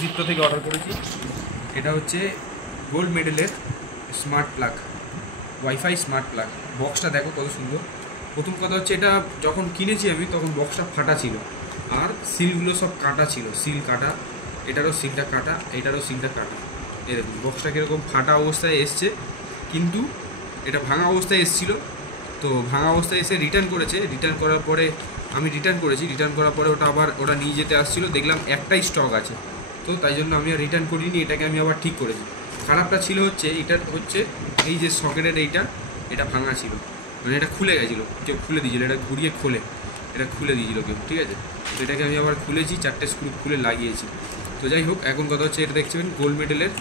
জিপ্টো থেকে অর্ডার করেছি। এটা হচ্ছে গোল্ড মেডেলের smart plug, wifi smart plug. বক্সটা দেখো কত সুন্দর। প্রথম কথা হচ্ছে এটা যখন কিনেছি আমি তখন বক্সটা ফাটা ছিল আর সিলগুলো সব কাটা ছিল, সিল কাটা, এটারও সিলটা কাটা, এটারও সিলটা কাটা। এরকম বক্সটা কীরকম ফাটা অবস্থায় এসছে, কিন্তু এটা ভাঙা অবস্থায় এসেছিলো। তো ভাঙা অবস্থায় এসে রিটার্ন করেছে। রিটার্ন করার পরে আমি রিটার্ন করেছি, রিটার্ন করার পরে ওটা আবার ওরা নিয়ে যেতে আসছিলো, দেখলাম একটাই স্টক আছে। তো তাই জন্য আমি আর রিটার্ন করিনি, এটাকে আমি আবার ঠিক করেছি। খারাপটা ছিল হচ্ছে এটার হচ্ছে এই যে সকেটের এটা ভাঙা ছিল, মানে এটা খুলে গেছিলো, কেউ খুলে দিয়েছিলো, এটা ঘুরিয়ে খোলে, এটা খুলে দিয়েছিলো কেউ, ঠিক আছে। তো এটাকে আমি আবার খুলেছি, 4টে স্ক্রু খুলে লাগিয়েছি। তো যাই হোক, এখন কথা হচ্ছে এটা দেখছেন গোল্ড মেডেলের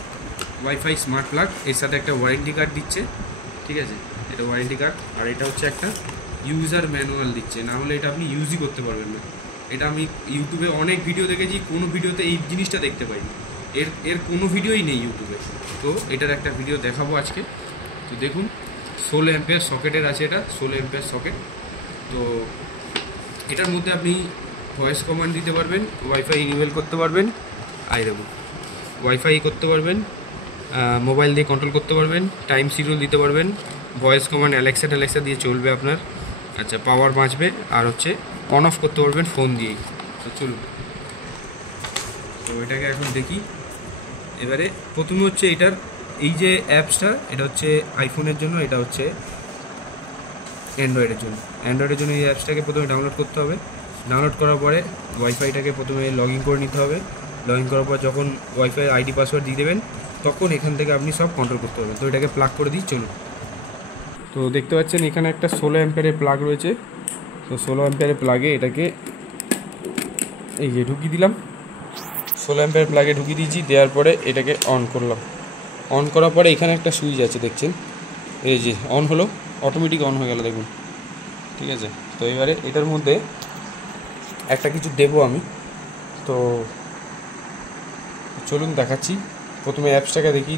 ওয়াইফাই স্মার্ট প্লাগ, এর সাথে একটা ওয়ারেন্টি কার্ড দিচ্ছে, ঠিক আছে। এটা ওয়ারেন্টি কার্ড, আর এটা হচ্ছে একটা ইউজার ম্যানুয়াল দিচ্ছে, না হলে এটা আপনি ইউজই করতে পারবেন না। এটা আমি ইউটিউবে অনেক ভিডিও দেখেছি, কোনো ভিডিওতে এই জিনিসটা দেখতে পাইনি, এর কোনো ভিডিওই নেই ইউটিউবে। তো এটার একটা ভিডিও দেখাবো আজকে। তো দেখুন 16 অ্যাম্পিয়ার সকেটের আছে, এটা 16 অ্যাম্পিয়ার সকেট। তো এটার মধ্যে আপনি ভয়েস কমান্ড দিতে পারবেন, ওয়াইফাই ইনেবল করতে পারবেন, দেখুন ওয়াইফাই করতে পারবেন, মোবাইল দিয়ে কন্ট্রোল করতে পারবেন, টাইম শিডিউল দিতে পারবেন, ভয়েস কমান্ড অ্যালেক্সা দিয়ে চলবে আপনার, আচ্ছা পাওয়ার বাঁচবে, আর হচ্ছে অন অফ করতে পারবেন ফোন দিয়েই। তো চলুন, তো এটাকে এখন দেখি। এবারে প্রথমে হচ্ছে এটার এই যে অ্যাপসটা, এটা হচ্ছে আইফোনের জন্য, এটা হচ্ছে অ্যান্ড্রয়েডের জন্য এই অ্যাপসটাকে প্রথমে ডাউনলোড করতে হবে। ডাউনলোড করার পরে ওয়াইফাইটাকে প্রথমে লগ ইন করে নিতে হবে। লগ ইন করার পর যখন ওয়াইফাই আইডি পাসওয়ার্ড দিয়ে দেবেন, তখন এখান থেকে আপনি সব কন্ট্রোল করতে পারবেন। তো এটাকে প্লাগ করে দিই, চলুন। তো দেখতে পাচ্ছেন এখানে একটা 16 অ্যাম্পিয়ারের প্লাগ রয়েছে। তো 16 অ্যাম্পিয়ারের প্লাগে এটাকে এই যে ঢুকিয়ে দিলাম, 16 অ্যাম্পিয়ার প্লাগে ঢুকিয়ে দিয়েছি। দেওয়ার পরে এটাকে অন করলাম। অন করার পরে এখানে একটা সুইচ আছে দেখছেন, এই যে অন হলো, অটোমেটিক অন হয়ে গেল দেখুন, ঠিক আছে। তো এবারে এটার মধ্যে একটা কিছু দেবো আমি, তো চলুন দেখাচ্ছি। প্রথমে অ্যাপসটাকে দেখি।